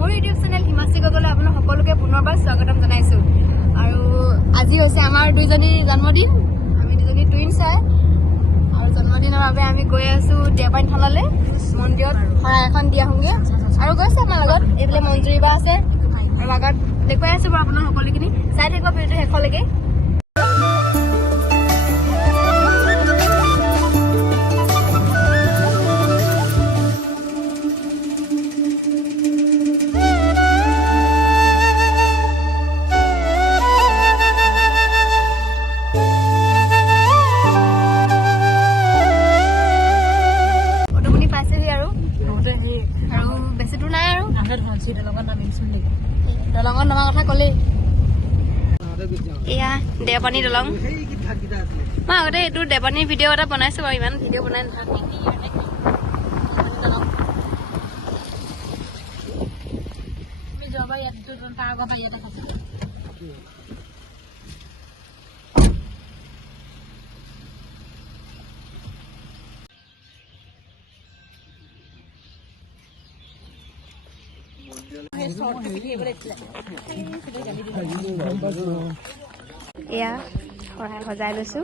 মোৰ YouTube channel Himashree গগৈলৈ আপোনাক সকলোকে পুনৰবাৰ স্বাগতম জনাইছো। আৰু আজি হৈছে আমাৰ দুইজনীৰ জন্মদিন। আমি দুজনী টুইনছ হয় আৰু জন্মদিনৰ বাবে আমি গৈ আছো দেওপানী থানলৈ মন্দিৰত শৰাই এখন দি আহোঁগৈ। আৰু গৈছে আমাৰ লগত এইফালে মঞ্জুৰী বা আছে আৰু আগত দেখুৱাই আছো বাৰু আপোনাক সকলোখিনি চাই থাকিব ভিডিঅ'টো শেষলৈকে। বেছি দূৰ নাই আৰু দলঙত নমা কথা ক'লেই এয়া দেওপানী দলং। মই আগতে এইটো দেওপানীৰ ভিডিঅ' এটা বনাইছো বাৰু, ইমান ভিডিঅ' বনাই নাথাকো। এয়া শৰাই সজাই লৈছো।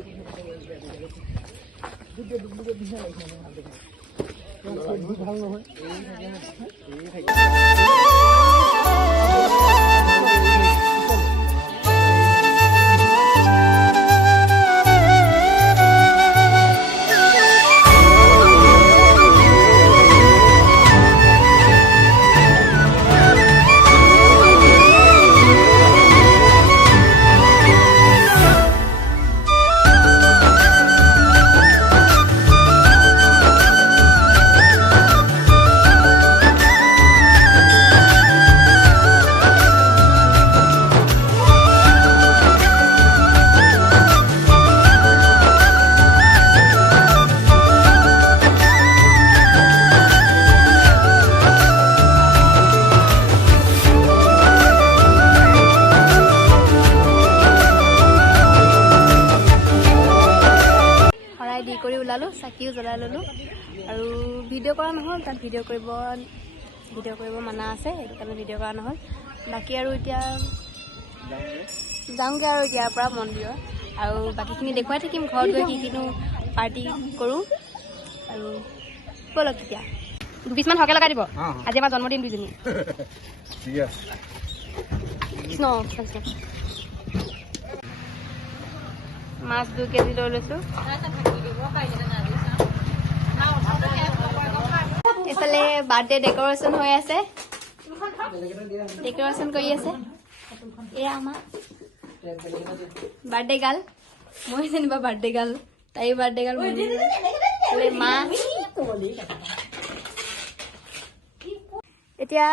কৰি ওলালো, চাকিও জ্বলাই ললো আৰু ভিডিঅ' কৰা নহ'ল। তাত ভিডিঅ' কৰিব মানা আছে, সেইটো কাৰণে ভিডিঅ' কৰা নহ'ল। বাকী আৰু এতিয়া যাওঁগৈ আৰু ইয়াৰ পৰা মন্দিৰত আৰু বাকীখিনি দেখুৱাই থাকিম ঘৰত গৈ কি কিনো পাৰ্টি কৰোঁ। আৰু ব'লক তেতিয়া দুপিছমান সৰহকৈ লগাই দিব। আজি আমাৰ জন্মদিন দুইজনী। মাছ 2 কেজি লৈ লৈছোঁ। এইফালে বাৰ্থডে ডেক'ৰেশ্যন হৈ আছে, ডেক'ৰেশ্যন কৰি আছে। এয়া আমাৰ বাৰ্থডে গাৰ্ল, মই যেনিবা বাৰ্থডে গাৰ্ল, তাইও বাৰ্থডে গাৰ্ল। মা এতিয়া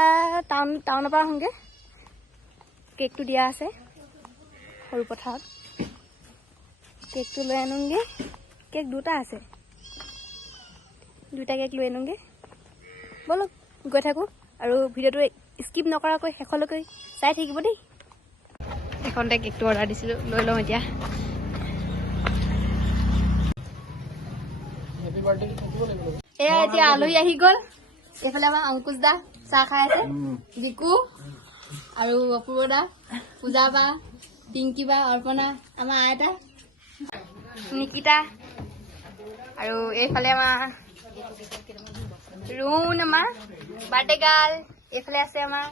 টাউনৰ পৰা আহোঁগৈ। কেকটো দিয়া আছে সৰু পথাৰত, কেকটো লৈ আনোগৈ। কেক 2টা আছে, 2টা কেক লৈ আনোগৈ। ব'লক গৈ থাকোঁ আৰু ভিডিঅ'টো স্কিপ নকৰাকৈ শেষলৈকে চাই থাকিব দেই। এখনতে কেকটো অৰ্ডাৰ দিছিলোঁ, লৈ লওঁ এতিয়া। এয়া এতিয়া আলহী আহি গ'ল। এইফালে আমাৰ অংকুশ দা চাহ খাই আছে, বিকু আৰু অপূৰ্ব দা, পূজা বা, পিংকি বা, অৰ্পণা, আমাৰ আইতা নিকিতা আৰু এইফালে আমাৰ ৰুণ, আমাৰ বাৰ্থডে গাৰ্ল। এইফালে আছে আমাৰ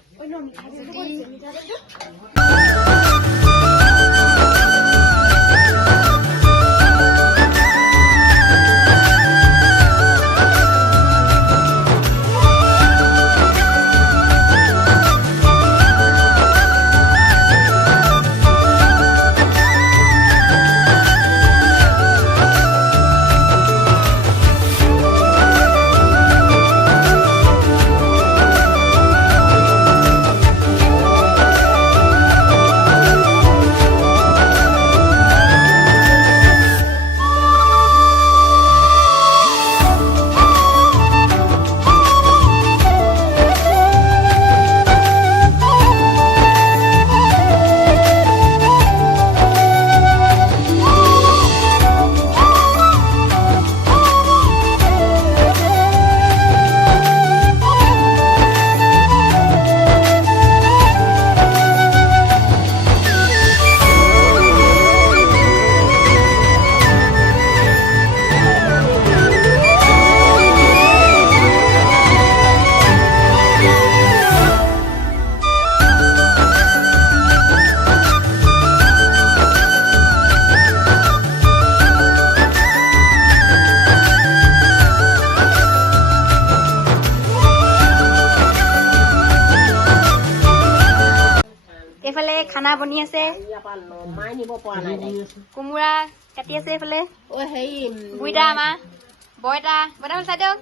খানা বনি আছে কোমোৰা কাটি আছে এইফালে বুইটা আমাৰ বইটা হ'ল চাই দিয়ক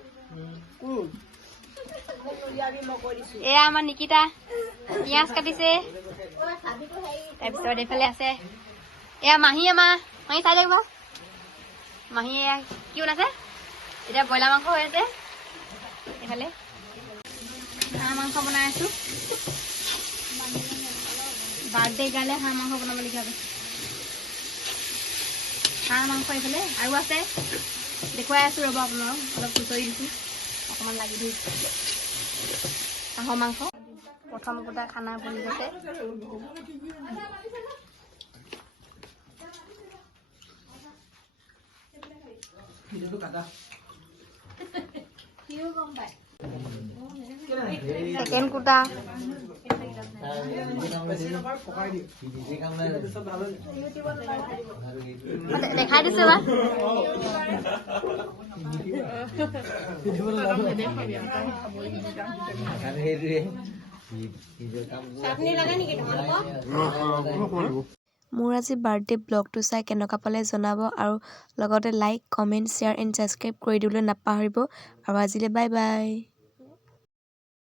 এয়া আমাৰ নিকিতা পিঁয়াজ কাটিছে তাৰপিছত এইফালে আছে এয়া মাহী আমাৰ মাহী চাই দিয়ক মাহী এয়া কি বনাইছে এতিয়া ব্ৰইলাৰ মাংস হৈ আছে এইফালে হাঁহ মাংস বনাই আছো বাৰ্থডে কাৰণে হাঁহ মাংস বনাবলগীয়া হবে হাঁহ মাংস এইফালে আৰু আছে দেখুৱাই আছো ৰ'ব আপোনালোকক অলপ খুচৰি দিছো অকণমান লাগি ধৰিছে হাঁহৰ মাংস প্ৰথম গোটা খানা বনি গৈছে সেকেন্ড কুটা দেখাই দিছো বা মোৰ আজি বাৰ্থডে ব্লগটো চাই কেনেকুৱা পালে জনাব আৰু লগতে like comment share and subscribe কৰি দিবলৈ নাপাহৰিব আৰু আজিলৈ বাই বাই